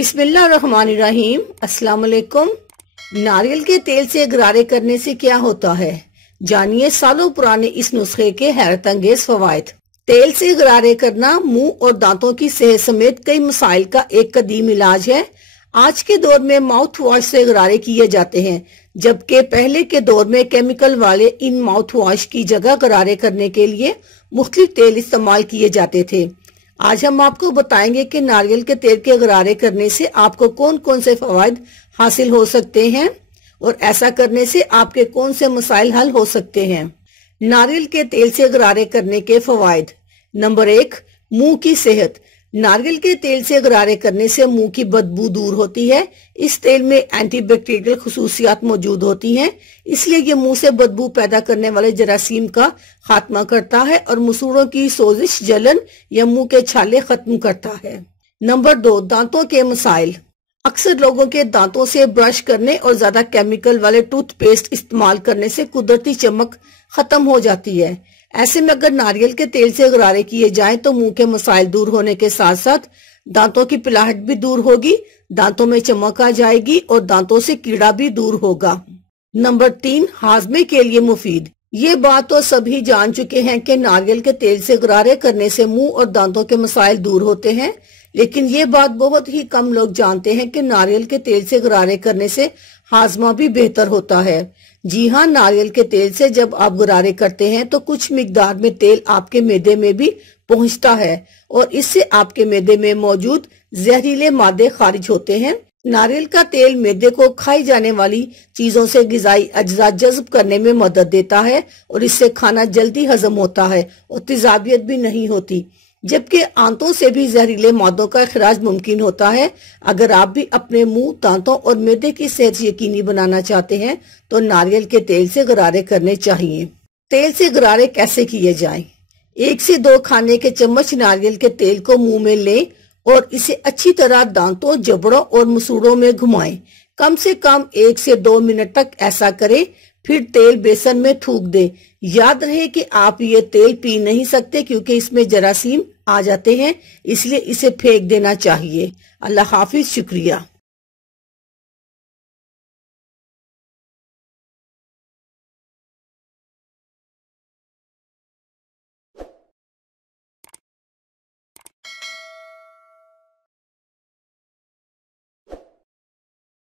बिस्मिल्लाहिर्रहमानिर्रहीम। अस्सलाम वालेकुम। नारियल के तेल से गरारे करने से क्या होता है, जानिए सालों पुराने इस नुस्खे के हैरत अंगेज फवायद। तेल से गरारे करना मुंह और दांतों की सेहत समेत कई मसाइल का एक कदीम इलाज है। आज के दौर में माउथ वॉश से गरारे किए जाते हैं, जबकि पहले के दौर में केमिकल वाले इन माउथ वॉश की जगह गरारे करने के लिए मुख्तलिफ तेल इस्तेमाल किए जाते थे। आज हम आपको बताएंगे कि नारियल के तेल के गरारे करने से आपको कौन कौन से फवायद हासिल हो सकते हैं और ऐसा करने से आपके कौन से मसाइल हल हो सकते हैं। नारियल के तेल से गरारे करने के फवायद। नंबर 1, मुंह की सेहत। नारियल के तेल से गरारे करने से मुंह की बदबू दूर होती है। इस तेल में एंटीबैक्टीरियल खुसूसियात मौजूद होती हैं, इसलिए ये मुंह से बदबू पैदा करने वाले जरासीम का खात्मा करता है और मसूड़ों की सोजिश, जलन या मुंह के छाले खत्म करता है। नंबर 2, दांतों के मसाइल। अक्सर लोगों के दांतों से ब्रश करने और ज्यादा केमिकल वाले टूथपेस्ट इस्तेमाल करने से कुदरती चमक खत्म हो जाती है। ऐसे में अगर नारियल के तेल से गरारे किए जाएं तो मुंह के मसाइल दूर होने के साथ साथ दांतों की पिलाहट भी दूर होगी, दांतों में चमक आ जाएगी और दांतों से कीड़ा भी दूर होगा। नंबर 3, हाजमे के लिए मुफीद। ये बात तो सभी जान चुके हैं कि नारियल के तेल से गरारे करने से मुंह और दांतों के मसाइल दूर होते हैं, लेकिन ये बात बहुत ही कम लोग जानते हैं कि नारियल के तेल से गरारे करने से हाजमा भी बेहतर होता है। जी हाँ, नारियल के तेल से जब आप गरारे करते हैं तो कुछ मिकदार में तेल आपके मैदे में भी पहुंचता है और इससे आपके मैदे में मौजूद जहरीले मादे खारिज होते हैं। नारियल का तेल मैदे को खाई जाने वाली चीजों से गिजाई अज्जा जज्ब करने में मदद देता है और इससे खाना जल्दी हजम होता है और तेजाबियत भी नहीं होती, जबकि आंतों से भी जहरीले मादों का इखराज मुमकिन होता है। अगर आप भी अपने मुंह, दांतों और मैदे की सेहत यकीनी बनाना चाहते हैं तो नारियल के तेल से गरारे करने चाहिए। तेल से गरारे कैसे किए जाएं? 1 से 2 खाने के चम्मच नारियल के तेल को मुंह में लें और इसे अच्छी तरह दांतों, जबड़ों और मसूड़ों में घुमाएं। कम से कम 1 से 2 मिनट तक ऐसा करें, फिर तेल बेसन में थूक दें। याद रहे कि आप ये तेल पी नहीं सकते क्योंकि इसमें जरासीम आ जाते हैं, इसलिए इसे फेंक देना चाहिए। अल्लाह हाफिज, शुक्रिया।